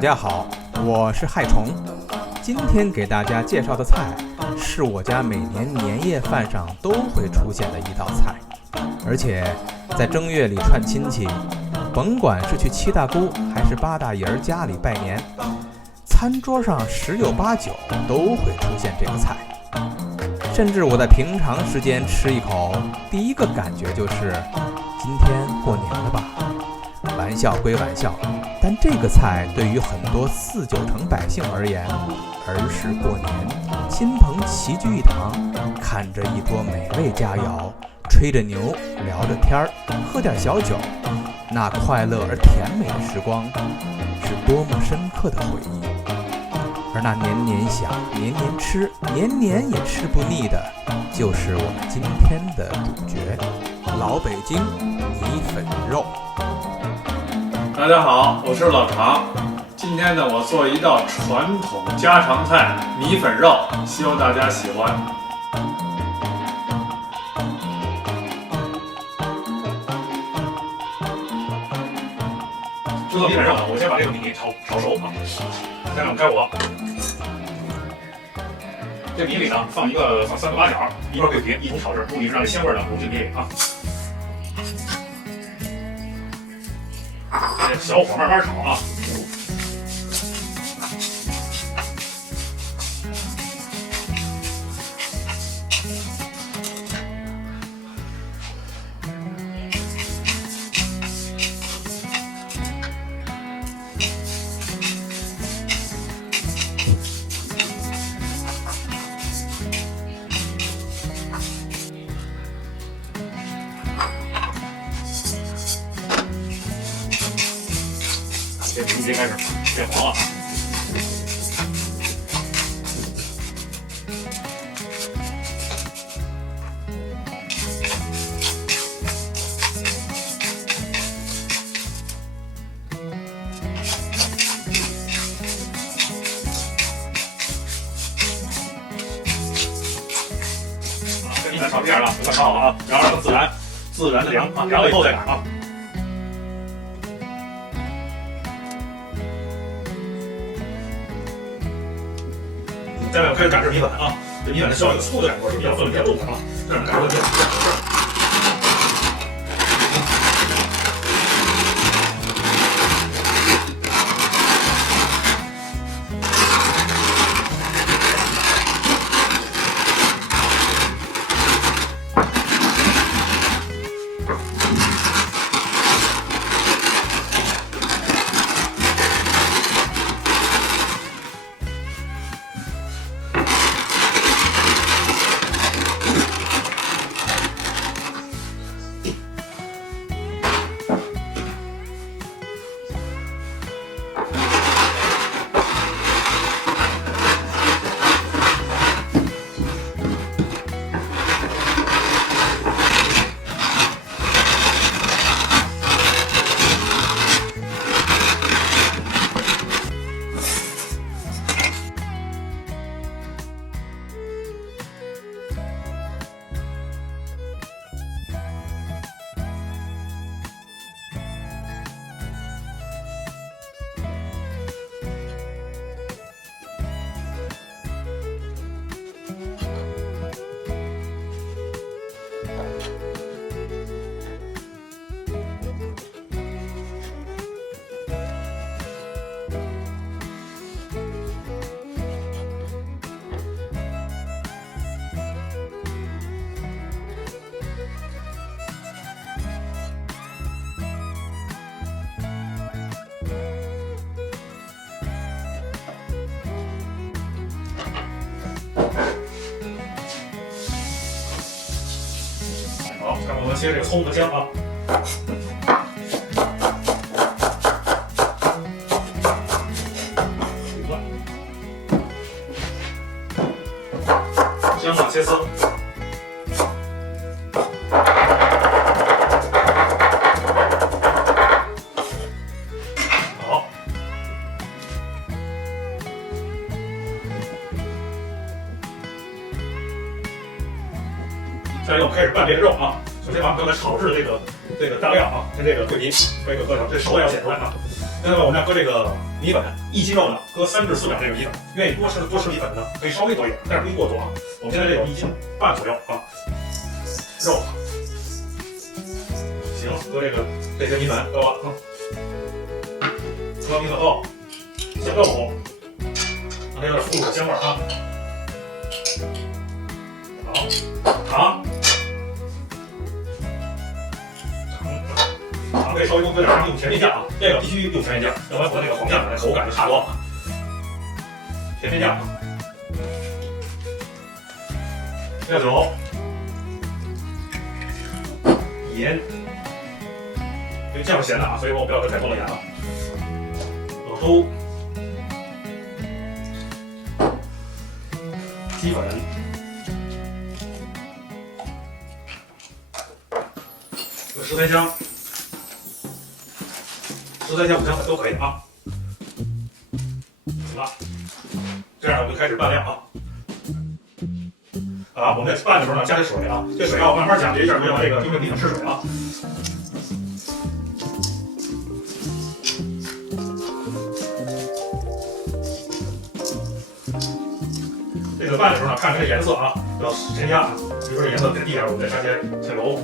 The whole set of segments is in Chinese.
大家好，我是害虫。今天给大家介绍的菜是我家每年年夜饭上都会出现的一道菜，而且在正月里串亲戚，甭管是去七大姑还是八大姨家里拜年，餐桌上十有八九都会出现这个菜。甚至我在平常时间吃一口，第一个感觉就是今天过年了吧。玩笑归玩笑，但这个菜对于很多四九城百姓而言，儿时过年，亲朋齐聚一堂，看着一桌美味佳肴，吹着牛，聊着天儿，喝点小酒，那快乐而甜美的时光，是多么深刻的回忆。而那年年想，年年吃，年年也吃不腻的，就是我们今天的主角老北京米粉肉。大家好，我是老常。今天呢，我做一道传统家常菜米粉肉，希望大家喜欢。制作米粉肉呢，我先把这个米炒熟啊，再让开火。这米里呢，放3个八角，一块桂皮，一同炒制，目的是让这鲜味呢入进米里啊。小火慢慢炒啊。这米已经开始变黄了啊！这米粉炒这样了，给它炒好了啊，然后让它自然的凉啊，凉了以后再擀啊。下面我开始擀制米粉啊，这米粉需要一个粗的擀锅，是比较分比较重的啊，这样擀出来比较好，看我们切这个葱和姜啊。姜啊切丝。好。下面我们开始拌这个肉啊。首先把刚才炒制的这个大料啊，跟这个桂皮，这个这熟的要显出来啊。现在我们要搁这个米粉，1斤肉呢，搁3至4两这个米粉。愿意多吃米粉的呢，可以稍微多一点，但是不宜过多啊。我们现在这有1斤半左右啊，肉。行，搁这些米粉搁吧，搁米粉后，先豆腐，让它有点腐乳的香味啊。好，糖可以稍微多搁点，用甜面酱啊，这个必须用甜面酱，要不然和那个黄酱的口感就差多了。甜面酱，料酒，盐，因为酱是咸的啊，所以我不要搁太多的盐了。老抽，鸡粉，食材香。食材香、五香粉都可以啊。行了，这样我们就开始拌料啊。我们在拌的时候呢，加点水啊，这水要慢慢加，别一下就让这个因为米粉吃水啊。这个拌的时候呢，看这个颜色啊，要先加啊。比如说这颜色偏低点，我们再加些油。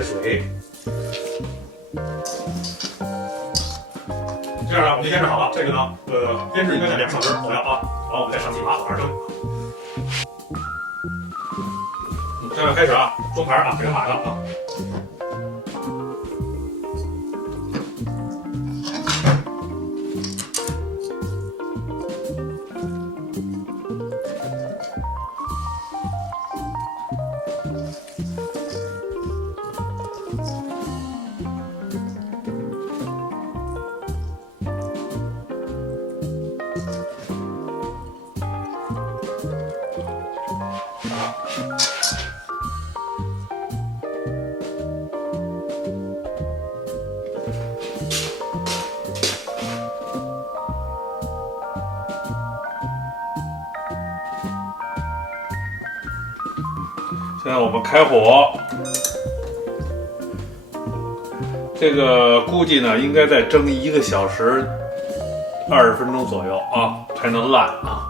水，这样呢，我们就腌制好了。这个呢，腌制应该在2个小时左右啊。然后我们再上气把火上蒸。这样开始啊，装盘啊，给它码上啊。现在我们开火，这个估计呢应该再蒸1个小时20分钟左右啊，才能烂啊。